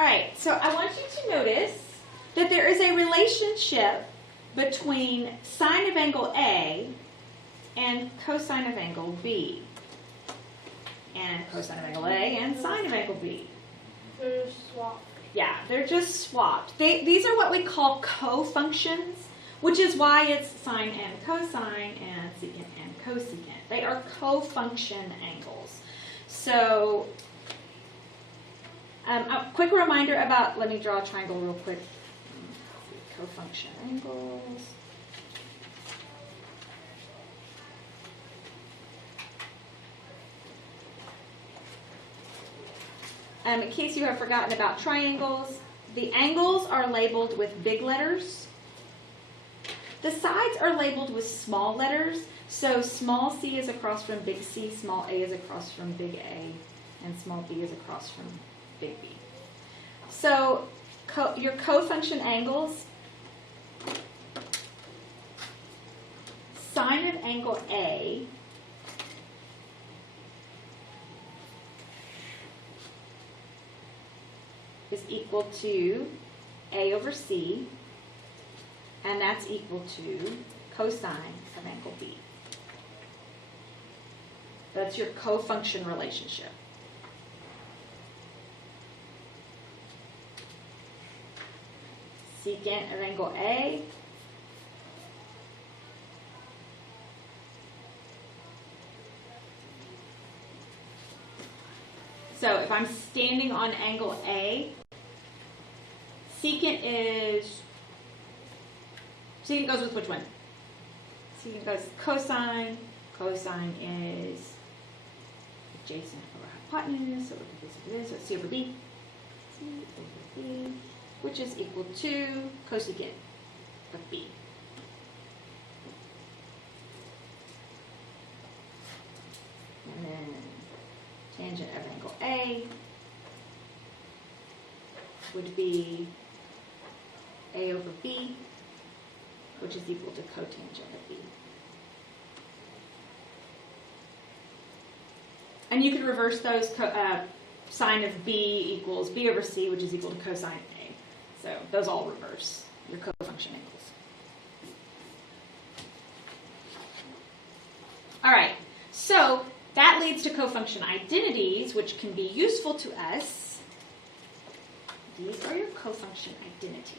All right, so I want you to notice that there is a relationship between sine of angle A and cosine of angle B. And cosine of angle A and sine of angle B. They're swapped. Yeah, they're just swapped. These are what we call co-functions, which is why it's sine and cosine and secant and cosecant. They are co-function angles. So, a quick reminder about, let me draw a triangle real quick. Co-function angles. In case you have forgotten about triangles, the angles are labeled with big letters. The sides are labeled with small letters. So small c is across from big C, small a is across from big A, and small b is across from big B. So your co-function angles, sine of angle A is equal to A over C, and that's equal to cosine of angle B. That's your co-function relationship. Secant of angle A so if I'm standing on angle A, secant goes with which one? Secant goes cosine. Cosine is adjacent over hypotenuse. So look at this. So it's C over B. C over B, which is equal to cosecant of B. And then tangent of angle A would be A over B, which is equal to cotangent of B. And you could reverse those. Sine of B equals B over C, which is equal to cosine of A. So those all reverse your co-function angles. All right, so that leads to co-function identities, which can be useful to us. These are your co-function identities.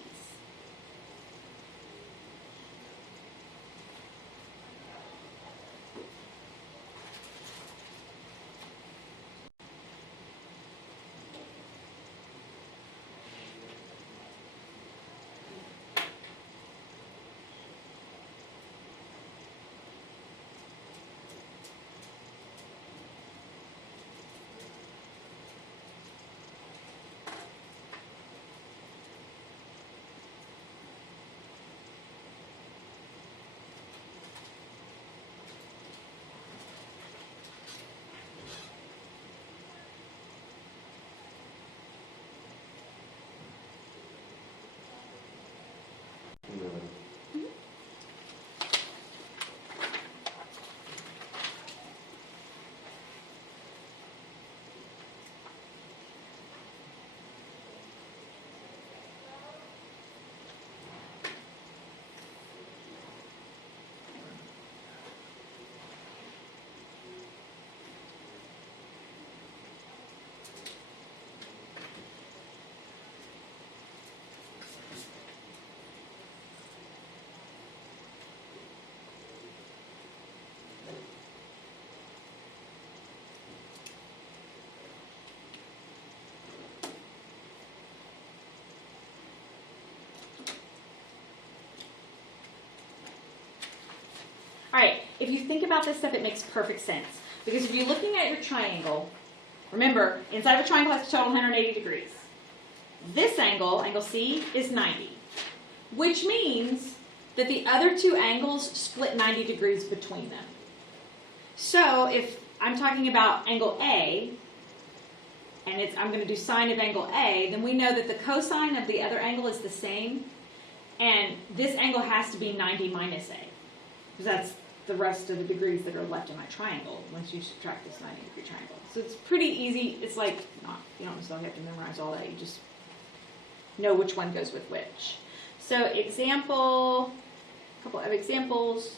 All right, if you think about this stuff, it makes perfect sense. Because if you're looking at your triangle, remember, inside of a triangle has a total 180 degrees. This angle, angle C, is 90, which means that the other two angles split 90 degrees between them. So if I'm talking about angle A, and I'm going to do sine of angle A, then we know that the cosine of the other angle is the same, and this angle has to be 90 minus A, because that's the rest of the degrees that are left in my triangle once you subtract this 90-degree triangle. So it's pretty easy. It's like, you don't necessarily have to memorize all that. You just know which one goes with which. So example, a couple of examples.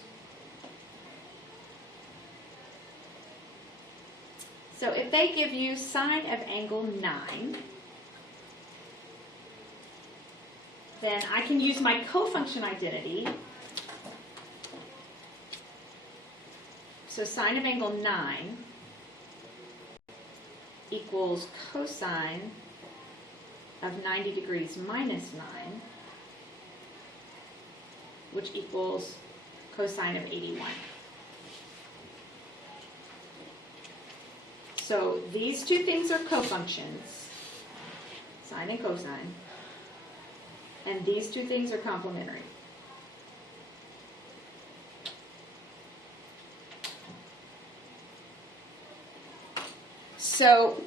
So if they give you sine of angle 9, then I can use my cofunction identity. So sine of angle 9 equals cosine of 90 degrees minus 9, which equals cosine of 81. So these two things are cofunctions, sine and cosine, and these two things are complementary. So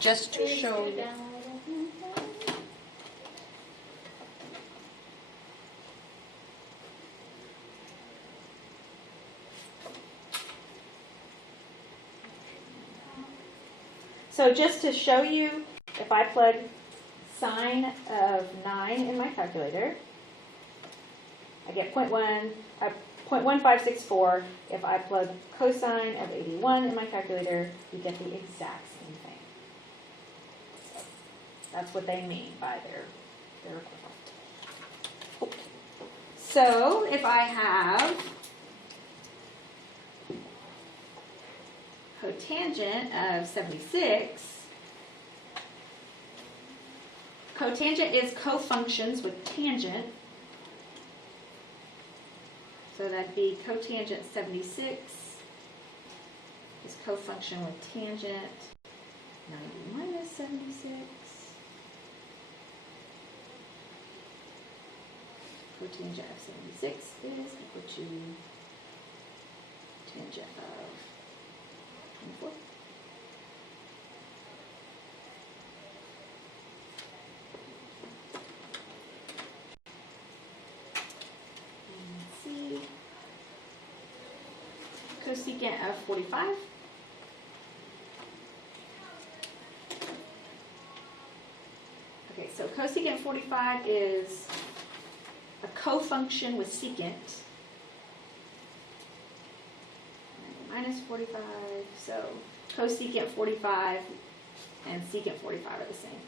just to show you. Down a little. So just to show you, if I plug sine of 9 in my calculator, I get 0.1564. If I plug cosine of 81 in my calculator, you get the exact same thing. That's what they mean by their equivalent. Okay. So if I have cotangent of 76, cotangent is cofunctions with tangent. So that'd be cotangent 76 is cofunction with tangent 90 minus 76. Cotangent of 76 is equal to tangent of 24. Cosecant of 45. Okay, so cosecant 45 is a cofunction with secant. Minus 45, so cosecant 45 and secant 45 are the same.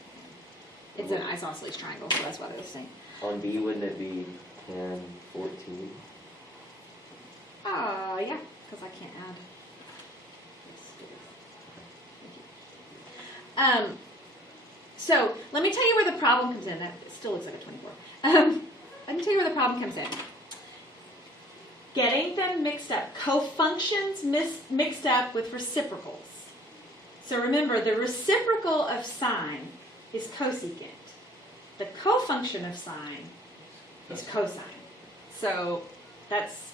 It's an isosceles triangle, so that's why they're the same. On B, wouldn't it be tan 14? Yeah, because I can't add. So let me tell you where the problem comes in. That still looks like a 24. Let me tell you where the problem comes in. Getting them mixed up. Cofunctions mixed up with reciprocals. So remember, the reciprocal of sine is cosecant. The cofunction of sine is cosine. So that's